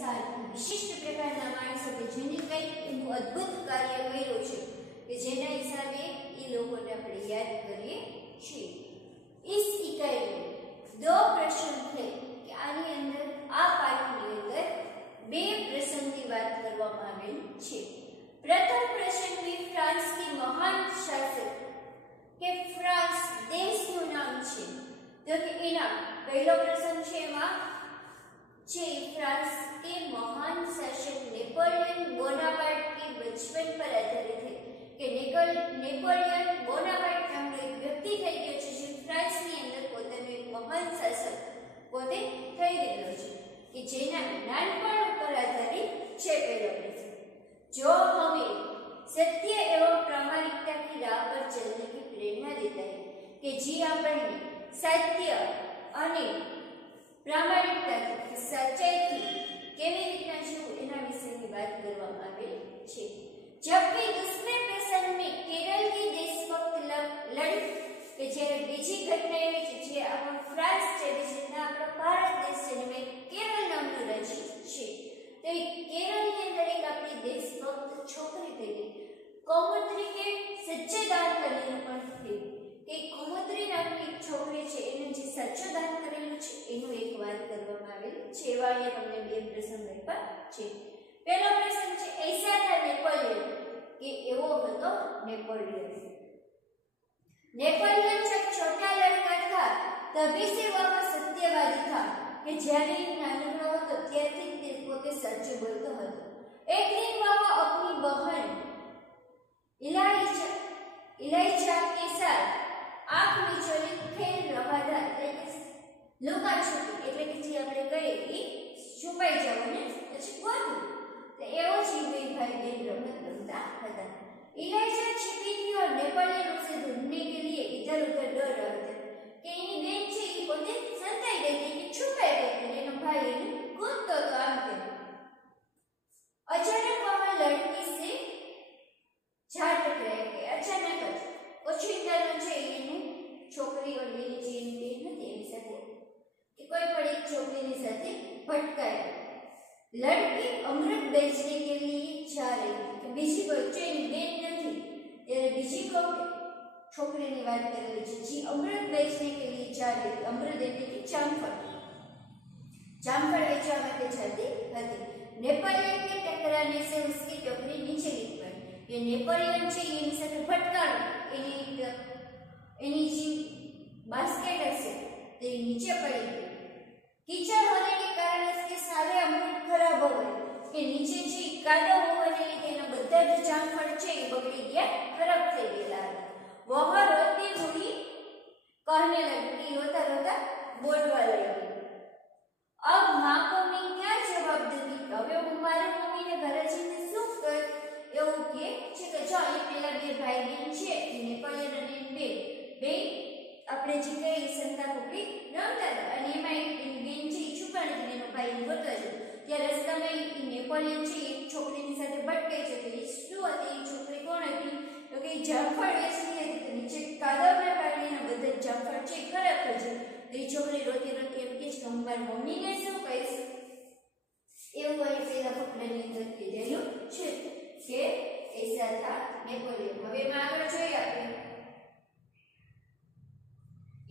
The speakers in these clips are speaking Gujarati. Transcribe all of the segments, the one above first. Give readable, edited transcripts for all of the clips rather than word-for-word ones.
विशिष्ट प्रकारना माणसो के जेने कई एनु अद्भुत कार्य कर्युं छे के जेना हिसाबे ई लोकोने आपणे याद करीए छीए। इस इकाई में दो प्रसंग थे कि आनी अंदर आ पाठनी अंदर बे प्रसंगनी बात करवामां आवेल छे। प्रथम प्रसंग में फ्रांस की महान शासक के फ्रांस देशનું નામ છે तो कि एना पहलो प्रसंग छे एमां जे फ्रांस के महान शासक नेपोलियन बोनापार्ट के बचपन पर आधारित है कि नेपोलियन बोनापार्ट नामનો एक व्यक्ति થઈ ગયો છે જે ફ્રાન્સની અંદર પોતાનો એક મહાન શાસક પોતે થઈ ગયેલો છે કે જેના નાનપણ ઉપર આધારિત છે પહેલો પ્રસંગ। जो हमें सत्य एवं प्रामाणिकता की राह पर चलने की प्रेरणा देता है कि जी आपने सत्य અને प्रामाणिकता की सच्चाई थी केवी रीतना जीवવું एना विषयनी बात करवामां आवेल छे। जबकि दूसरे प्रसंग में केरल की देशभक्त लड़ी के જ્યારે બીજી ઘટના એવી છે જે આપણો ફ્રાન્સ છે જેના આપણો ભારત દેશ છે એમાં કેરળ નામનું રાજ્ય છે तो केरल के अंदर एक अपनी देशभक्त छोकरी थी कौमुत्री के सच्चे दान करेलू पण थी के कौमुत्री नामनी एक छोकरी छे एने जे सच्चो दान करेलू छे एनु एक વાત કરવામાં આવેલ છે। એવાળે તમને બે પ્રસંગ આપ્યા છે। પહેલો પ્રસંગ છે ऐसा था नेपोलियन કે એવો હતો नेपोलियन। नेपोलियन जब छोटा लड़का था तभी से वह सत्यवादी था कि જ્યારે નાનકડો હતો ત્યારથી તે પોતે સાચું બોલતો હતો। એક दिन वह अपनी बहन इलाइजा के साथ आंख मिचोली खेल रहा था એટલે કે લુકા છુપી એટલે કે જે આપણે કહીએ કે છુપાઈ જવું ને પછી ગોતું તો એવો જ બે ભાઈ બેન રમત રમતા હતા। इलाइजा छिपी थी और नेपोलियन उसे ढूंढने के लिए इधर उधर दौड़ रहा था कि એની બેન છે એ પોતે સંતાઈ ગઈ હતી કે છુપાઈ ગઈ હતી એનો ભાઈ એને ગોતતો હતો આમ તેમ। अचानक वहां लड़की से झाड़ टकराई गई। अचानक જ ઓછીતાનો છે એને છોકરી ઓલી જે બેન હતી એની સાથે કે કોઈ પણ એક છોકરીની સાથે ભટકાઈ। लड़की अमृत बेचने के लिए जा रही थी। बीजी कोई जो एनी बेन નથી ત્યારે બીજી કોઈ છોકરીની વાત કરેલી છે જે અમૃત बेचने के लिए जा रही थी। अमृत એટલે કે जामफल बेचવા માટે જતી હતી। नेपोलियन के टकराने से उसकी टोकरी नीचे गिर पड़ी। ये नेपोलियन છે એની સાથે ભટકાણો એની જે बास्केट હશે તે नीचे पड़ी गई। कीचड़ होने के कारण इसके सारे अमृत खराब हो गए કે નીચે જે કાદવ હોવાને લીધે એના બધા જ જામફળ છે એ બગડી ગયા ખરાબ થઈ ગયેલા હતા। वह रोती हुई कहने लगी कि रोता रोता बोलवा लगी। अब माँ को मैं क्या जवाब दूंगी? હવે હું મારી મમ્મીને ઘરે જઈને શું કર એવું કે છે કે જો એ પેલા બે ભાઈ બેન છે નેપોલિયન અને બે આપણે જે કઈ સંતા કુકડી રમતા હતા અને એમાં એની બેન છે એ છુપાણી હતી એનો ભાઈ ગોતવા છે ત્યારે રસ્તામાં એ નેપોલિયન છે એક છોકરીની સાથે ભટકાઈ છે તો એ શું હતી એ છોકરી કોણ હતી તો કે જામફળ વેચતી હતી તો નીચે કાદવના કારણે એના બધા જામફળ છે ખરાબ થઈ જાય તો એ છોકરી રોતી રોતી એમ કે છે કે હું મારી મમ્મીને શું કહીશ એવું અહીં પેલા ફકરાની અંદર કીધેલું છે કે ऐसा था नेपोलियन। હવે એમાં આગળ જોઈએ આપણે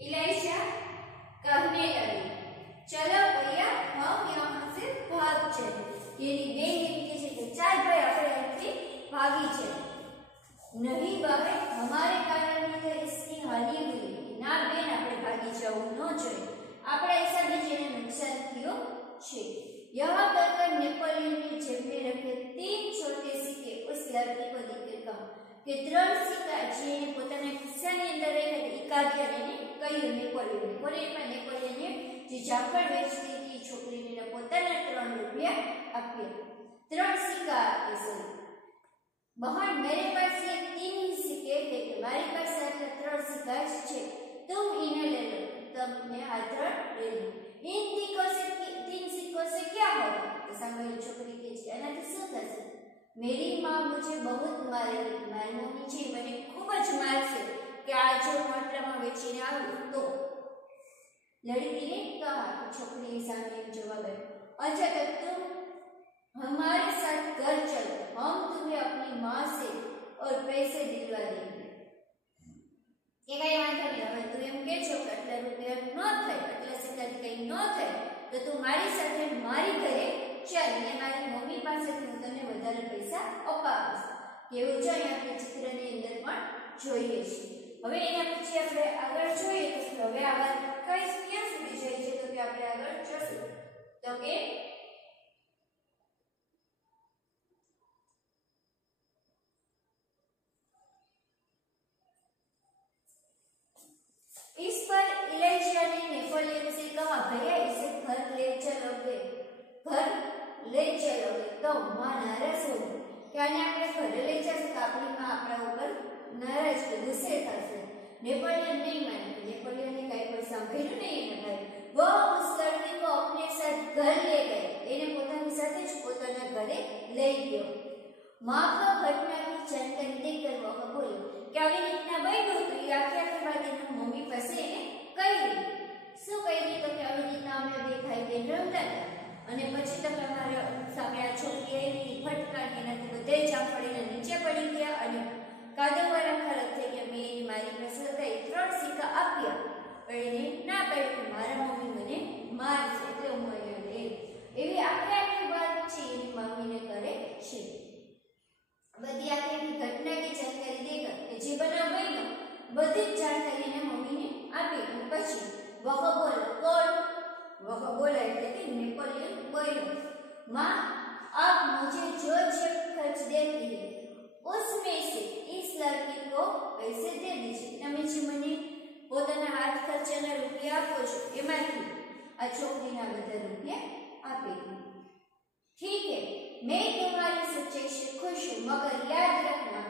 इलाइजा कहने लगी चलो भैया हम यहाँ से भाग चले। तेरी बेन एम के છે કે ચાલ ભાઈ આપણે અહીંથી ભાગી ચલે। नहीं बाबे हमारे कारण ही तो इसकी हानि हुई ना बेन આપણે ભાગી જવું ન જોઈએ આપણા હિસાબે જેને નુકસાન થયો છે। यह कहकर नेपोलियन ने जेब में रखे 3 छोटे सिक्के उस लड़की को देकर कहा कि 3 सिक्का જેને પોતાના ખિસ્સાની અંદર રાખે એ કાવ્યાને કહ્યું नेपोलियन ने જે જામફળ વેચતી હતી છોકરીને પોતાના 3 રૂપિયા આપ્યા। 3 સિક્કા આપે છે। बहन मेरे पास ये 3 ही सिक्के थे कि हमारे पास आटला 3 सिक्का है तुम इन्हें ले लो। तब मैं आ 3 ले लो। इन 3 सिक्कों से क्या होगा? तो सामने छोकरी के છે એનાથી શું થશે? मेरी माँ मुझे बहुत मारेगी। मारी मम्मी છે મને ખૂબ જ મારશે કે આ જો માટલામાં વેચીને આવું તો। लड़की ने कहा। छोकरी सामने जवाब आया अच्छा तो तुम हमारे साथ घर चलो, हम तुम्हें अपनी माँ से और पैसे दिलवा देंगे। કે કઈ વાંધો નહીં, હવે તું એમ કે છો કે આટલા રૂપિયા ન થાય, આટલા સિક્કાથી કઈ ન થાય, તો તું મારી સાથે મારી ઘરે ચાલ ને મારી મમ્મી પાસેથી હું તને વધારે પૈસા અપાવીશ। કેવું છે અહીંયા આપણે ચિત્રની અંદર પણ જોઈએ છીએ। હવે એના પછી આપણે આગળ જોઈએ તો હવે આ વાત કઈ ક્યાં સુધી જાય છે, તો કે આપણે આગળ જોશું તો કે इस पर इलाइजा ने नेपोलियन से कहा, भैया इसे घर ले चलोगे, घर ले चलोगे तो माँ नाराज होगी। यानी આપણે ઘરે લઈ જશે તો આપણી માં આપણા ઉપર નારાજ કે ગુસ્સે થશે। नेपोलियन नहीं माने, नेपोलियन ने कई पर સાંભળ્યું नहीं એને ભાઈ। वो उस लड़की को अपने साथ घर ले गए, એને પોતાની સાથે જ પોતાના ઘરે લઈ ગયો। माँ को घटना की जानकारी देकर वो बोली કે આવી રીતના બન્યું તો એ આખી વાત એના મમ્મી પાસે એને કહી દીધી। શું કહી દીધું તો કે આવી રીતના અમે બે ભાઈ બહેન રમતા હતા અને પછી તો તમારા સામે આ છોકરી આવી ફટકારી એનાથી બધે જાફડીને નીચે પડી ગયા અને કાદવવાળા ખરાબ થઈ ગયા। મેં એની મારી પાસે હતા 3 સિક્કા આપ્યા પણ એને ના પાડ્યું કે મારા મમ્મી મને મારશે એટલે હું અહીંયા લે એવી આખી વાત છે એની મમ્મીને કરે છે। બધી આખી ઘટના की जानकारी देकर કે જે બનાવ બન્યો બધી જ જાણકારી એને મમ્મીને આપી। પછી વહ બોલો, કોણ वह बोला એટલે કે नेपोलियन बोलो, माँ आप मुझे जो जेब खर्च देती है उसमें से इस लड़की को पैसे दे दीजिए। તમે જે મને પોતાના હાથ ખર્ચના રૂપિયા આપો છો એમાંથી આ છોકરીના બધા રૂપિયા આપી દો। ठीक है, मैं तुम्हारी सच्चाई से खुश हूँ, मगर याद रखना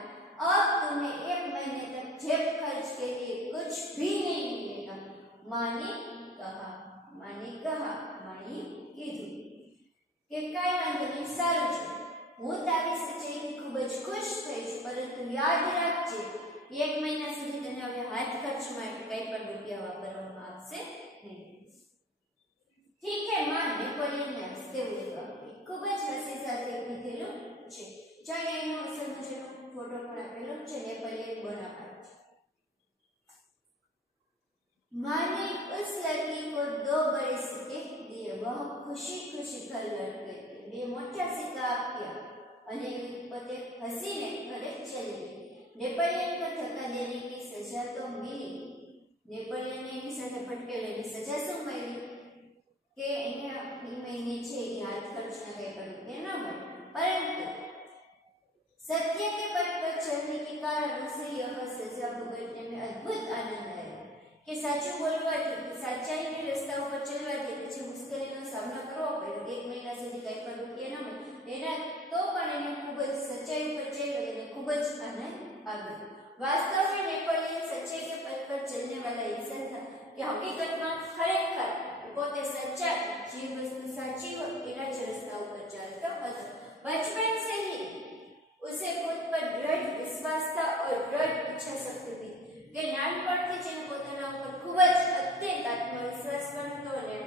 अब तुम्हें 1 महीने तक जेब खर्च के लिए कुछ भी नहीं मिलेगा। माँ ने कहा, माई कीधुं કે કાઈ વાંધો નહીં, સારું છે, હું તારી સચ્ચાઈથી ખૂબ જ ખુશ થઈશ, પરંતુ યાદ રાખજે 1 મહિના સુધી તને હવે હાથ ખર્ચ માટે કંઈ પણ રૂપિયા વાપરવામાં આવશે નહીં। ઠીક હે માँ, નેપોલિયનને હસતે હુએ કહ્યું, ખૂબ જ હસી સાથે કીધેલું છે। ચાલો એનો સંતોષનો ફોટો પણ આપેલો છે, નેપોલિયન બોનાપાર્ટ। माँ ने उस लड़की को 2 बड़े सिक्के दिए, वह खुशी खुशी घर लौट गई। 2 मोटा सिक्का आप्या અને પોતે હસીને ઘરે ચલી ગઈ। नेपोलियन को धक्का देने की सजा तो मिली, नेपोलियन ने એની સાથે ફટકેલાની સજા શું મળી કે એને એ મહિને છે એ હાથ ખર્ચના કંઈ પણ રૂપિયા ન મળે। પરંતુ सत्य के पथ पर चलने के कारण उसे यह सजा भुगतने में अद्भुत आनंद आया કે સાચું બોલવાથી, સાચાઈના રસ્તા ઉપર ચાલવાથી પછી મુશ્કેલીનો સામનો કરવો પડ્યો। 1 મહિના સુધી કંઈ પણ રૂપિયા ન મળે એના તો પણ એને ખૂબ જ સચ્ચાઈ ઉપર ચાલ્યો અને ખૂબ જ આનંદ આવ્યો। वास्तव में नेपोलियन सच्चाई के पथ पर चलने वाला इंसान था कि हकीकत में खरेखर પોતે સચ્ચાઈ જે વસ્તુ સાચી હોય એના જ રસ્તા ઉપર ચાલતો હતો। बचपन से ही उसे खुद पर दृढ़ विश्वास था और दृढ़ इच्छा शक्ति थी કે નાનપણથી જ એને પોતાના ઉપર ખૂબ જ અત્યંત આત્મવિશ્વાસ પણ હતો અને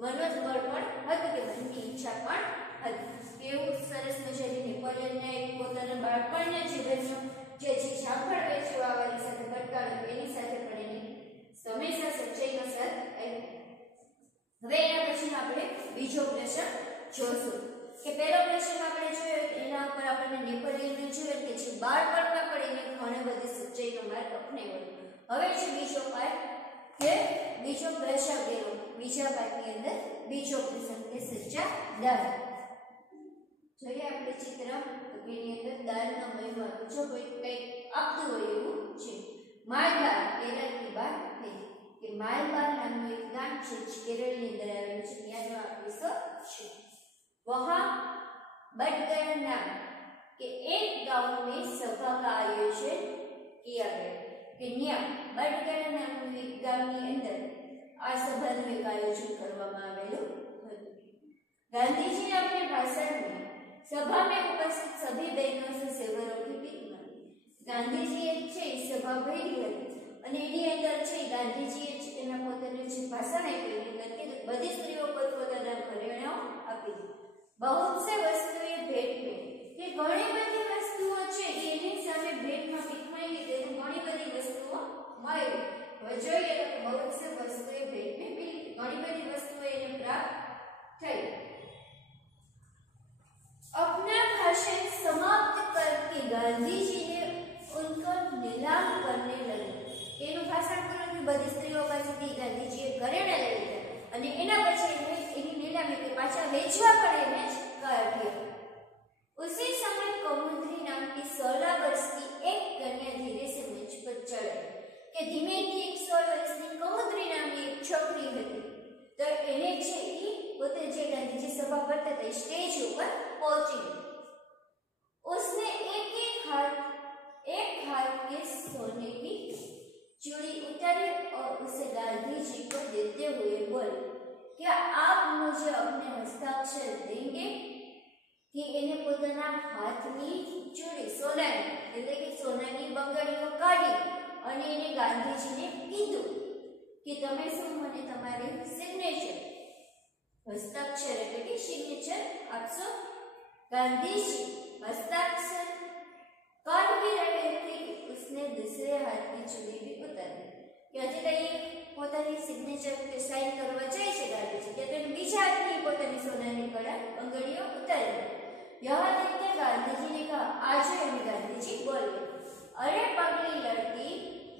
મનોબળ પણ હતું કે મનની ઈચ્છા પણ હતી। કેવું સરસ મજાની નેપોલિયનને પોતાના બાળપણના જીવનનો જે ઝાંખડ વેચવાવાળી સાથે ભટકાવ્યો એની સાથે પણ એને હંમેશા સચ્ચાઈનો સાથ આપ્યો। હવે એના પછી આપણે બીજો પ્રશ્ન જોશું કે પહેલો પ્રશ્ન આપણે જોયો એના ઉપર આપણને નેપોલિયનને જોયો કે જે બાળપણમાં પણ એને ઘણી બધી સચ્ચાઈનો માર્ગ અપનાવ્યો। હવે છે બીજો પાઠ કે બીજો પ્રશ્ન કેવો, બીજા પાઠની અંદર બીજો પ્રશ્ન કે સચ્ચા દાન। જોઈએ આપણે ચિત્ર તો એની અંદર દાનનો મહિમા જો કોઈ કંઈક આપતું હોય એવું છે। માલબાર કેરળની બાર થઈ કે માલબાર નામનું એક ગામ છે જે કેરળની અંદર આવેલું છે, ત્યાંનો આ કિસ્સો છે। वहां बटगर नाम के एक गांव में सभा का आयोजन किया गया कि न्या बटगर नाम एक गांव के अंदर आ सभा નું એક આયોજન કરવામાં આવેલું હતું। गांधी जी ने अपने भाषण में सभा में उपस्थित सभी बहनों से सेवरों की भीख मांगी। गांधी जी एक છે સભા ભરી હતી અને એની અંદર છે ગાંધીજીએ તેના પોતાનું જે ભાષણ આપ્યું એની અંદર બધી સ્ત્રીઓ પોતપોતાના ઘરેણાઓ આપી દીધા। बहुत से वस्तुएं भेंट में કે ઘણી બધી વસ્તુઓ છે એની સામે ભેટમાં ભીખમાંગી તે ઘણી બધી વસ્તુઓ મળી હવે જોઈએ તો बहुत से वस्तुएं भेंट में मिली ઘણી બધી વસ્તુઓ એને પ્રાપ્ત થઈ अपना भाषण समाप्त करके गांधी जी ने उनका नीलाम करने लगे એનું ભાષણ પૂરું થયું બધી સ્ત્રીઓ પાસેથી ગાંધીજીએ ઘરેણા લઈ લીધા અને એના પછી એની નીલામી કે પાછા વેચવા પડે એને જ કાઢ્યા उसी समय कौमुदी नाम की 16 वर्ष की एक कन्या धीरे से मंच पर चढ़ी કે ધીમેથી એક 16 વર્ષની કૌમુદી નામની એક છોકરી હતી તો એને છે ઈ પોતે જે ગાંધીજી સભા કરતા હતા સ્ટેજ ઉપર પહોંચી उसने एक हाथ के सोने की चूड़ी उतारी और उसे गांधी जी को देते हुए बोले क्या आप मुझे अपने हस्ताक्षर देंगे कि એને પોતાના હાથની ચૂડી સોનાની એટલે કે સોનાની બંગડીઓ કાઢી અને એને ગાંધીજીને કીધું કે તમે શું મને તમારી સિગ્નેચર હસ્તાક્ષર એટલે કે સિગ્નેચર આપશો ગાંધીજી હસ્તાક્ષર कर भी रहे थे उसने दूसरे हाथ की चूड़ी भी उतार दी कि हજી તો એ પોતાની સિગ્નેચર કે સાઇન કરવા જાય છે ગાંધીજી કે તેને બીજા હાથની પોતાની સોનાની કડા બંગડીઓ ઉતારી यहाँ देखते गांधी जी ने कहा आज हमें गांधी जी बोले अरे पगली लड़की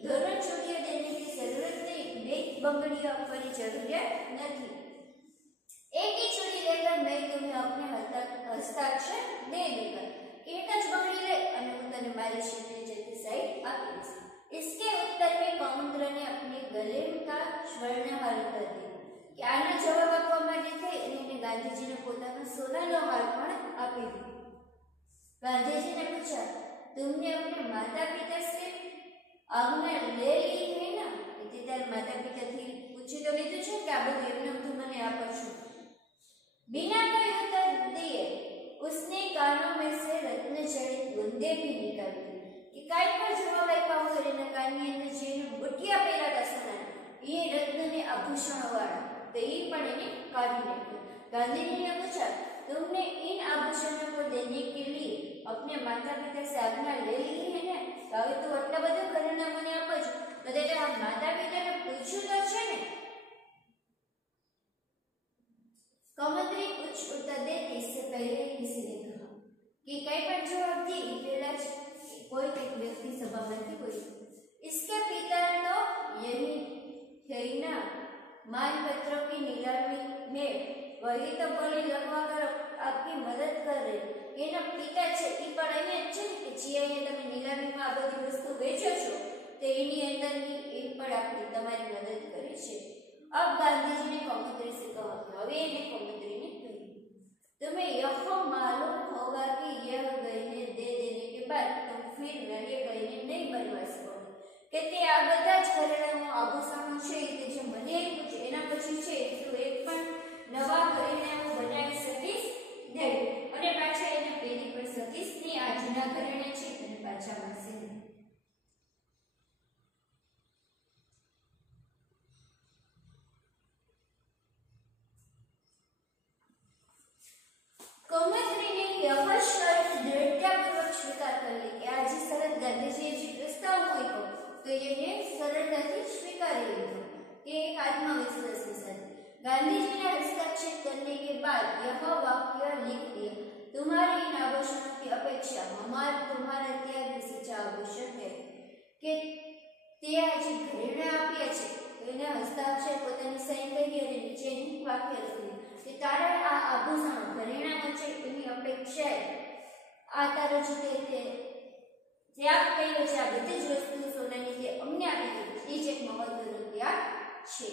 दोनों चूड़ियां देने की जरूरत नहीं बे बंगड़ियां अपनी जरूरत नहीं एक ही चूड़ी लेकर मैं तुम्हें अपने हस्ताक्षर दे दूंगा एक ज बंगड़ी ले અને હું તને મારી સિગ્નેચર की साइड આપીશ इसके उत्तर में कौमुदी ने अपने गले का स्वर्णहार उतार दिया कि आना जवाब આપવા માટે થઈ અને ગાંધીજીને પોતાનો સોનાનો હાર પણ આપી દીધો गांधी ने पूछा तुमने अपने माता पिता से आज्ञा ले ली है ना इतने तेरे माता पिता थी पूछे तो लीधु छे कि आ બધું એમને તું મને આપો છો बिना कोई उत्तर दिए उसने कानों में से रत्न जड़ित बूंदे भी निकाल दी कि काई पर जवाब आप्या वગર એના કાનની અંદર જે બુટિયા પહેરાતા સોના એ રત્ન ને આભૂષણ વાળા तो ये पण એને કાઢી નાખ્યો गांधी जी ने पूछा तुमने इन आभूषणों को देने के लिए अपने माता पिता से आज्ञा ले ली है ना હવે તું આટલા બધા ઘરેણા મને આપો છો તો તે માતા પિતાને પૂછ્યું તો છે ને कौमुदी कुछ उत्तर देते इससे पहले किसी ने कहा कि कई पर जवाब दी पहला कोई एक व्यक्ति सभा में कोई इसके पिता तो यही है ना मानपत्रों की नीलामी में वही तो बोली लगवा कर आपकी मदद कर रहे એના પિતા છે ઈ પણ અહીંયા છે કે જે અહીંયા તમે નીલામીમાં આ બધી વસ્તુ વેચો છો તો એની અંદરની એ પણ આપણી તમારી મદદ કરે છે अब गांधी जी ने कौमुदी से कहा कि હવે એને કૌમુદીને કહ્યું तुम्हें यह मालूम होगा कि यह गहने दे देने के बाद तुम फिर नए गहने नहीं बनवा सकोगे કે તે આ બધા જ ઘરેણાઓ આભૂષણો છે તે જે મને આપ્યું છે એના પછી છે તો એક પણ નવા ઘરેણાઓ બનાવી શકીશ નહીં અને પાછા એને પહેરી પણ શકીશ નહીં આ જૂના ઘરેણા છે તેને પાછા મળશે નહીં कौमुदी ने यह शर्त दृढ़तापूर्वक स्वीकार कर ली कि आज शरत गांधीजीए જે પ્રસ્તાવ મૂક્યો तो ये सरलताથી स्वीकारी લીધો કે એક આત્મવિશ્વાસની સાથે गांधी जी ने हस्ताक्षर करने के बाद यह वाक्य लिख दिया तुम्हारे इन आभूषणों की अपेक्षा हमारा तुम्हारा त्याग विशेष आभूषण है કે તે આજે ઘરેણા આપ્યા છે તો એને હસ્તાક્ષર પોતાની સહી કરી અને નીચેનું વાક્ય લખ્યું કે તારા આ આભૂષણો ઘરેણામાં છે એની અપેક્ષાએ આ તારો જે ત્યાગ કર્યો છે આ બધી જ વસ્તુ સોનાની જે અમને આપી દીધી એ જ એક મહત્વનો ત્યાગ છે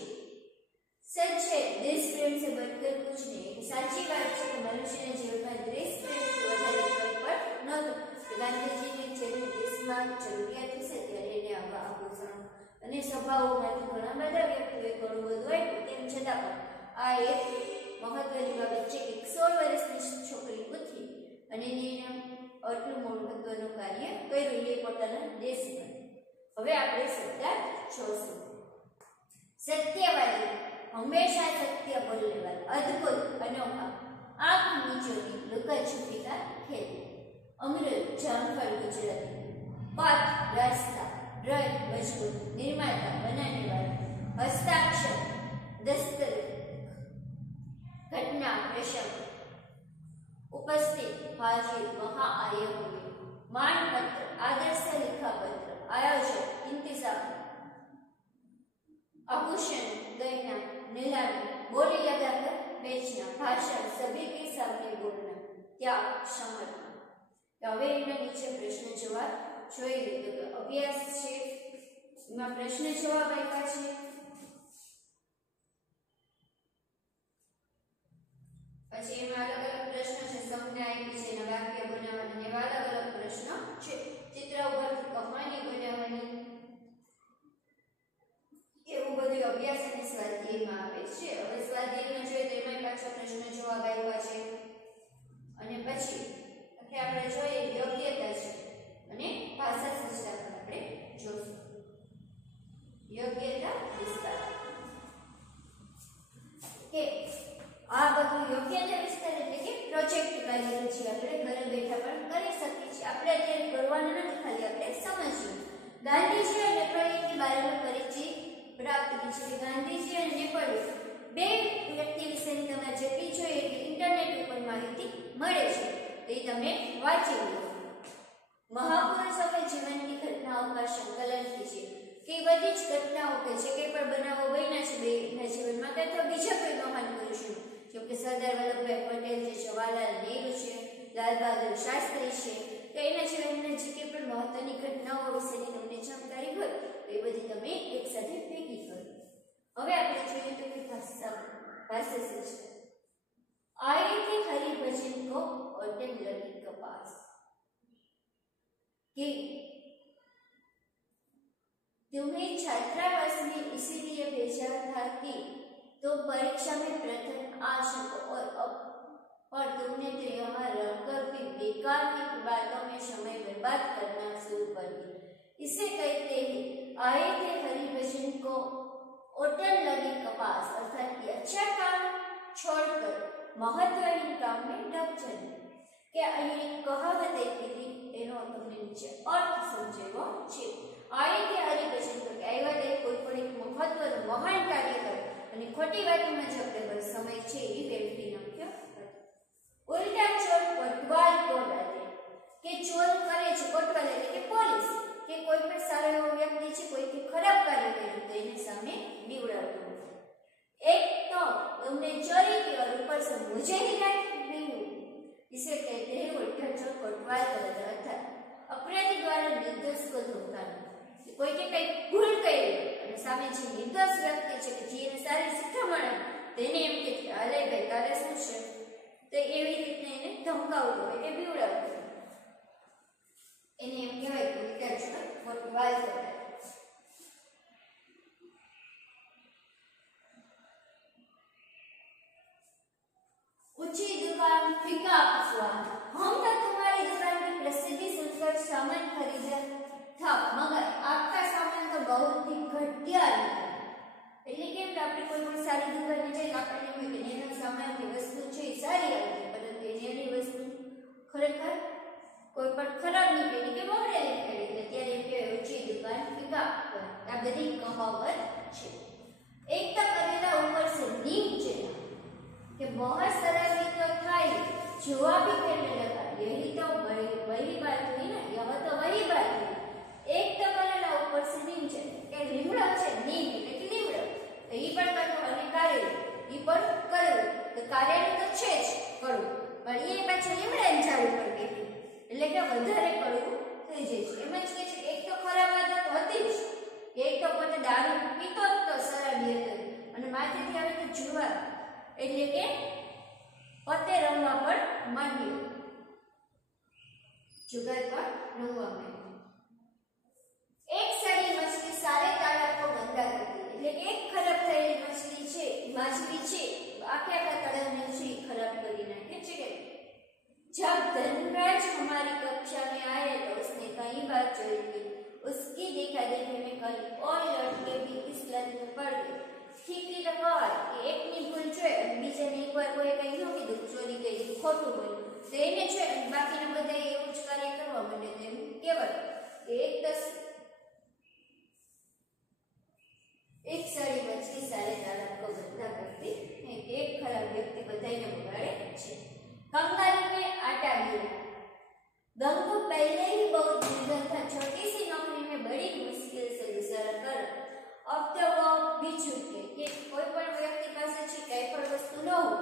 सच है देश प्रेम से बढ़कर कुछ नहीं साची बात है कि मनुष्य ने जीवन में देश प्रेम से વધારે કંઈ પણ નહોતું ગાંધીજીને જેવી દેશમાં જરૂરિયાત હશે ત્યારે એને આવા આભૂષણો અને સભાઓમાંથી ઘણા બધા વ્યક્તિઓએ ઘણું બધું આપ્યું તેમ છતાં પણ આ એક મહત્વની બાબત છે કે 16 વર્ષની છોકરી ઉઠી અને એને આટલું મહત્વનું કાર્ય કર્યું એ પોતાના દેશ માટે હવે આપણે શબ્દ જોશું सत्यवादी हमेशा सत्य बोलने वाला अद्भुत अनोखा आंख नीचोनी लुकाछुपी का खेल, अमृत जामफल गुजराती, पाठ रास्ता, ड्राइव मजबूत, निर्माता बनाने वाला, हस्ताक्षर दस्तक, घटना प्रसंग, उपस्थित हाजिर वहां आए हुए, मानपत्र आदर से लिखा पत्र, आयोजक इंतजाम, आभूषण गहना नीलामी, बोली लगाकर बेचना, भाषण सभी के सामने बोलना, त्याग समर्पण। હવે એના નીચે પ્રશ્ન જવાબ જોઈ લીધો કે અભ્યાસ છે એમાં પ્રશ્ન જવાબ આપ્યા છે, પછી એમાં અલગ અલગ પ્રશ્ન છે, સંજ્ઞા આપી છે, એના વાક્ય બનાવવાના, એવા અલગ અલગ પ્રશ્ન છે, ચિત્ર ઉપરથી કહાની બનાવવાની, એવું બધું અભ્યાસ અને સ્વાધ્યાયમાં આવે છે। હવે સ્વાધ્યાયમાં જોઈએ તો એમાં પાછા પ્રશ્ન જવાબ આપ્યા છે, અને પછી એટલે આપણે જોઈએ યોગ્યતા છે અને ભાષા સજ્જતા પણ આપણે જોશું। યોગ્યતા વિસ્તાર કે આ બધું યોગ્યતા વિસ્તાર એટલે કે પ્રોજેક્ટ કાર્ય છે, આપણે ઘરે બેઠા પણ કરી શકીએ છીએ, આપણે અત્યારે કરવાનું નથી, ખાલી આપણે સમજીએ। ગાંધીજી અને નેપાળીની બારેમાં પરિચય પ્રાપ્ત છે કે ગાંધીજી અને નેપાળી બે વ્યક્તિ વિશેની તમારે જેટલી જોઈએ એટલી ઇન્ટરનેટ ઉપર માહિતી મળે છે, તો એ તમે વાંચી લો। મહાપુરુષોના જીવનની ઘટનાઓ का સંકલન कीजिए કે બધી જ ઘટનાઓ કે જે કંઈ પણ બનાવો બન્યા છે બેના જીવનમાં કે અથવા બીજા કોઈ મહાન પુરુષો, જેમ કે સરદાર વલ્લભભાઈ પટેલ છે, જવાહરલાલ નહેરુ છે, લાલ બહાદુર શાસ્ત્રી છે, તો એના જીવનના જે કંઈ પણ મહત્વની ઘટનાઓ વિશેની તમને જાણકારી હોય તો એ બધી તમે એકસાથે ભેગી કરો। હવે આપણે જોઈએ તો કે ભાષા સજ્જતા। आए थे हरिभजन को औटन लगी कपास कि तुम्हें छात्रावास में इसीलिए भेजा था कि तुम परीक्षा में प्रथम आ सको और तुमने तो यहाँ रहकर भी बेकार की बातों में समय बर्बाद करना शुरू कर दिया। इसे कहते हैं आए थे हरिभजन को औटन लगी कपास, अर्थात कि अच्छा काम छोड़कर महत्वहीन काम में डग जाने के અહીં કહાવત કીધી એનો તમને નીચે અર્થ સમજાવ્યો છે। આએ તે હરિભજન તો કે આવ્યા તે કોઈ પણ એક મહત્વનું મહાન કાર્ય કરે અને ખોટી વાતોમાં જે આપણે સમય છે એ વેડફી નાખ્યો હતો। ઉલટા ચોર કોટવાલ को डाले કે ચોર કરે છે કોટવાલ એટલે કે પોલીસ કે કોઈ પણ સારો એવો વ્યક્તિ છે કોઈ કે ખરાબ કાર્ય કર્યું તો એની સામે બીવડાવતો। एक तो तुमने चोरी की और ऊपर से मुझे ही डांट नहीं हुई, इसे कहते हैं उल्टा चोर कोतवाल करता, अर्थात अपराधी द्वारा निर्दोष को धमकाना। कोई के कई भूल करी અને સામે જે નિર્દોષ વ્યક્તિ છે કે જેને સારી શિક્ષામણ તેને એમ કે અલે ભાઈ તારે શું છે, તો એવી રીતે એને ધમકાવતો હોય કે બીવડાવતો હોય, એને એમ કહેવાય કે ઉલ્ટા ચોર કોતવાલ કરતા। ऊंची दुकान फीका स्वाद, हम तो तुम्हारी दुकान की प्रसिद्धि सुनकर सामान खरीदा था मगर आपका सामान तो बहुत ही घटिया निकला। એટલે કે આપણે કોઈ પણ સારી દુકાને જઈએ આપણને એમ કે એનો સામાનની વસ્તુ છે એ સારી આવે છે, પરંતુ એની વસ્તુ ખરેખર કોઈ પણ ખરાબ નીકળી કે બગડેલી નીકળી, એટલે ત્યારે એમ કહેવાય ઊંચી દુકાન ફીકા स्वाद। આ બધી કહાવત છે। એકતા કરેલા ઉપર से नीचे कि बहुत सरल तो था जुआ भी करने लगा, यही तो वही बात हुई ना, यह तो वही बात हुई। एक तो करेला ऊपर से नीचे के લીમડો છે નીમ એટલે કે લીમડો, તો ઈ પણ કરવું અને કારેલું ઈ પણ કરવું, તો કારેલું તો છે જ કરવું પણ એ પાછું લીમડાની ઝાડ ઉપર બેઠું એટલે કે વધારે કરવું થઈ જાય છે। એમ જ કે છે એક તો ખરાબ આદત હતી જ, એક તો પોતે દારૂ પીતો જ તો શરાબી હતો અને માથેથી આવે તો જુવા એટલે કે પતે રમવા પર માંડ્યો, जुगाड़ पर रमवा માંડ્યો। एक सड़ी मछली सारे तालाब को गंदा करती है, એટલે એક ખરાબ થયેલી માછલી છે આખે આખા તળાવને છે ખરાબ કરી નાખે છે। કે जब धनराज हमारी कक्षा में आए तो उसने कई बार चोरी की, उसकी देखा देखी में कई और लड़के भी इस लत में पड़ गए। ઠીક રીતે કહેવાય કે એકની ભૂલ છે અને બીજાને એકવાર કોઈ કંઈ ન કીધું, ચોરી કરી, ખોટું બોલ્યું, તો એને છે અને બાકીના બધા એવું જ કાર્ય કરવા માંડે, તો એમ કહેવાય કે એક સાડી બચી સારે તારા કો બદલા કરતી નહીં, એક ખરાબ વ્યક્તિ બધાને બગાડે છે। कंगाली में आटा गिरा। गम को पहले ही बहुत निर्धन था, छोटी सी नौकरी में बड़ी मुश्किल से गुजारा कर अब तो वो भी छूट गए कि कोई पण व्यक्ति પાસે છે કઈ પણ વસ્તુ ન હોય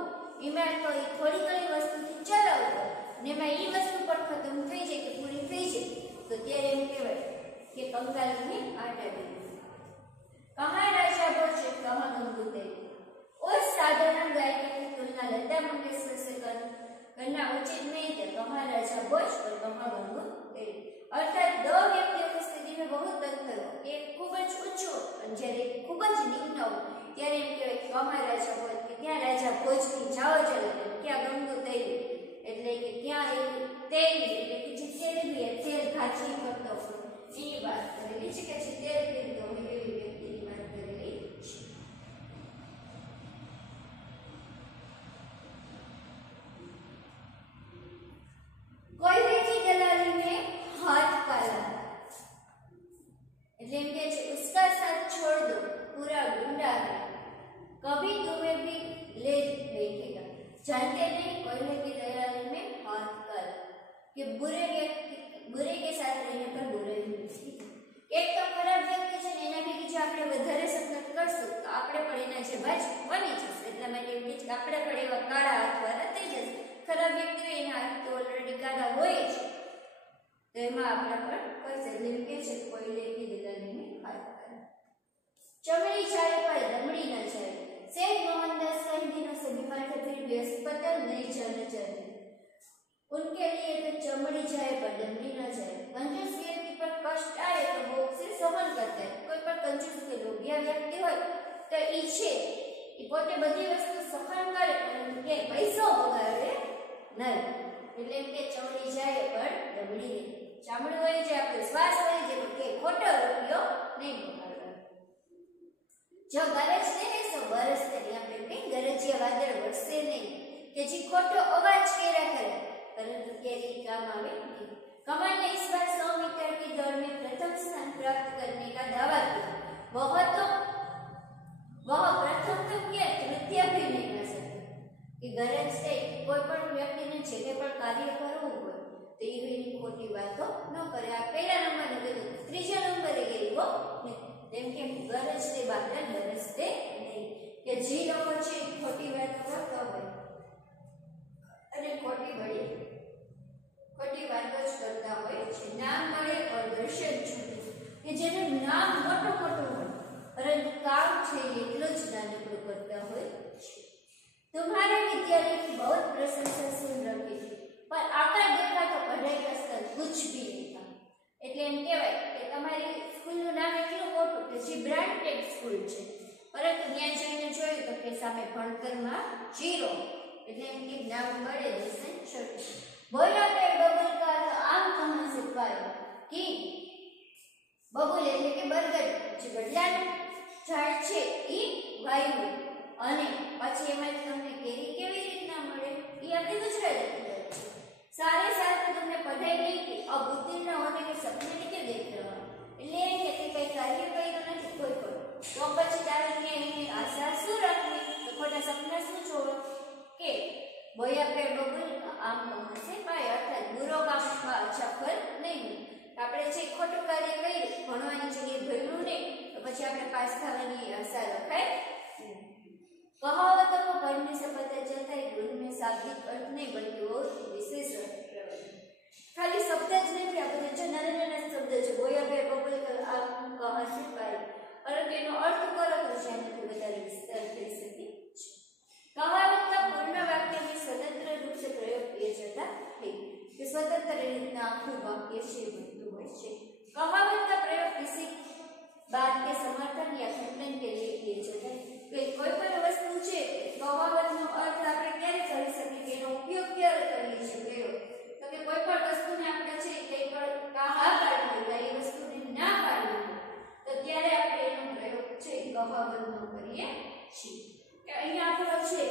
એમાં તો થોડી ઘણી વસ્તુથી ચલાવતો ને એમાં એ વસ્તુ પણ ખતમ થઈ જાય કે પૂરી થઈ જાય તો ત્યારે એમ કહેવાય કે કંગાલી में आटा गिरा। कहाँ राजा भोज कहाँ गंगू तेरी। उस साधारण गायकी की तुलना लता मंगेशकर से करना उचित नहीं था। कहाँ राजा भोज और कहाँ गंगू तेरी, अर्थात दो व्यक्तियों की स्थिति में बहुत अंतर हो, एक खूब ज ऊंचो और જ્યારે ખૂબ જ નિમ્ન हो ત્યારે એમ કહેવાય કે કहाँ राजा भोज કે ત્યાં રાજા ભોજ ની જાઓ ચલે ક્યાં ગંગુ તેરી એટલે કે ત્યાં એ તેરી એટલે કે જે તેલ બી તેલ ભાજી કરતો હોય એ વાત કરેલી છે કે જે તેલ પીતો હોય એવી વ્યક્તિની વાત કરેલી છે। कोई की दलाली में हाथ काला એટલે એમ કે છે उसका साथ छोड़ दो पूरा गुंडा है कभी तुम्हें भी ले बैठेगा। जानते नहीं कोयले की दलाली में हाथ काला कि बुरे के साथ रहने पर बुरे ही मिलती। एक तो खराब व्यक्ति છે એના ભેગી જો આપણે વધારે સંગત કરશું તો આપણે પણ એના જેવા જ બની જશું, એટલા માટે એમ કે આપણે પણ એવા કાળા હાથવાળા થઈ જશે। ખરાબ વ્યક્તિ એના હાથ તો ઓલરેડી કાળા હોય છે તો એમાં આપણે પણ કરશે એટલે એમ કે છે કોયલે की दलाली में हाथ काला। चमड़ी जाए पर दमड़ी न जाए। सेठ मोहनदास का इन दिनों से बीमार थे फिर भी अस्पताल नहीं जाना चाहते। उनके लिए तो चमड़ी जाए पर दमड़ी न जाए। कंजूस व्यक्ति पर कष्ट आए तो वो उसे सहन करते हैं। कोई पर कंजूस के लोग या व्यक्ति हो तो ઈચ્છે કે પોતે બધી વસ્તુ સહન કરે પરંતુ કે પૈસો બગાડે નહીં, એટલે એમ કે ચમડી જાય પર દમડી નહીં। ચામડું હોય છે આપણે શ્વાસ હોય છે કે ખોટો રૂપિયો નહીં બગાડવાનો। જો ગરજને ને સો બરસતે નહીં, આપણે કઈ ગરજિયા વાદળ વરસે નહીં કે જે ખોટો અવાજ કર્યા કરે परंतु केरी काम आवे नहीं। कमल ने इस बार 100 मीटर की दौड़ में प्रथम स्थान प्राप्त करने का दावा किया। वह प्रथम तो किया तृतीय भी नहीं कर सकते कि गरज से कोई पण व्यक्ति ने जे पण कार्य करવું હોય તો એની ખોટી વાતો ન કરે। આ પહેલા નંબરનું કીધું, ત્રીજા નંબરે ગયેલો તેમ કે ગરજ તે બાદલ બરસતે નહીં કે જે લોકો છે ખોટી વાતો કરતા હોય અને ખોટી વાતો જ કરતા હોય છે। નામ મળે और दर्शन छूटे કે જેને નામ મોટું હોય પરંતુ કામ છે એટલું જ નાનકડું કરતા હોય છે। तुम्हारे विद्यालय की बहुत प्रशंसा सुन रखी थी पर आकर देखा तो पढ़ाई का स्तर कुछ भी नहीं था। એટલે એમ કહેવાય કે તમારી સ્કૂલનું નામ એટલું મોટું કે જે બ્રાન્ડેડ સ્કૂલ છે પરંતુ ત્યાં જઈને જોયું તો કે સામે ભણતરમાં ઝીરો, એટલે એમ કે નામ મળે દર્શન છોટે। बोला पे बबुल का तो आम कहां से पायो कि बबुल એટલે કે બરગદ જે બદલાનું ઝાડ છે ઈ વાયુ અને પછી એમાં તમને કેરી કેવી રીતના મળે ઈ આપણે ગુજરાતી કહેવાય છે। सारे साल तो तुमने पढ़ाई नहीं की, अब उत्तीर्ण होने के सपने लेके देख रहा એટલે એ કે કઈ કાર્ય કર્યું નથી કોઈ પણ તો પછી તારે કે એની આશા શું રાખવી તો ખોટા સપના શું જોવા કે बोया पे बबुल आम कहां से पाए अर्थात बुरो कामમાં अच्छा फल નહીં। આપણે જે ખોટું કાર્ય કર્યું ભણવાની જગ્યાએ ભણ્યું નહીં તો પછી આપણે પાસ થવાની આશા રખાય। कहावतों को पढ़ने से पता चलता है कि उनमें शाब्दिक अर्थ नहीं बल्कि वो विशेष अर्थ प्रकट खाली शब्द ज नहीं, આપણે જે નાના શબ્દ છે બોયા पे बबुल आम कहां से पाए પરંતુ એનો અર્થ કરો તો જેનાથી વધારે વિસ્તાર થઈ શકે છે। कहावत का पूर्ण वाक्य में स्वतंत्र रूप से प्रयोग किया जाता है कि स्वतंत्र रीतना आखिर वाक्य से बनતું હોય છે। कहावत का प्रयोग किसी बात के समर्थन या खंडन के लिए किया जाता है कि कोई पण वस्तु છે कहावतનો अर्थ આપણે ક્યારે કરી શકીએ કે એનો ઉપયોગ ક્યારે કરીએ છીએ તો કે કોઈ પણ વસ્તુને આપણે છે કઈ પણ હા પાડવી હોય એ વસ્તુને ના પાડવી તો ત્યારે આપણે એનો પ્રયોગ છે કહાવતનો કરીએ છે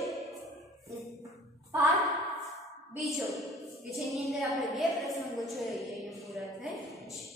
પાઠ બીજો કે જેની અંદર આપણે બે પ્રસંગો જોયા પૂરા થાય છે।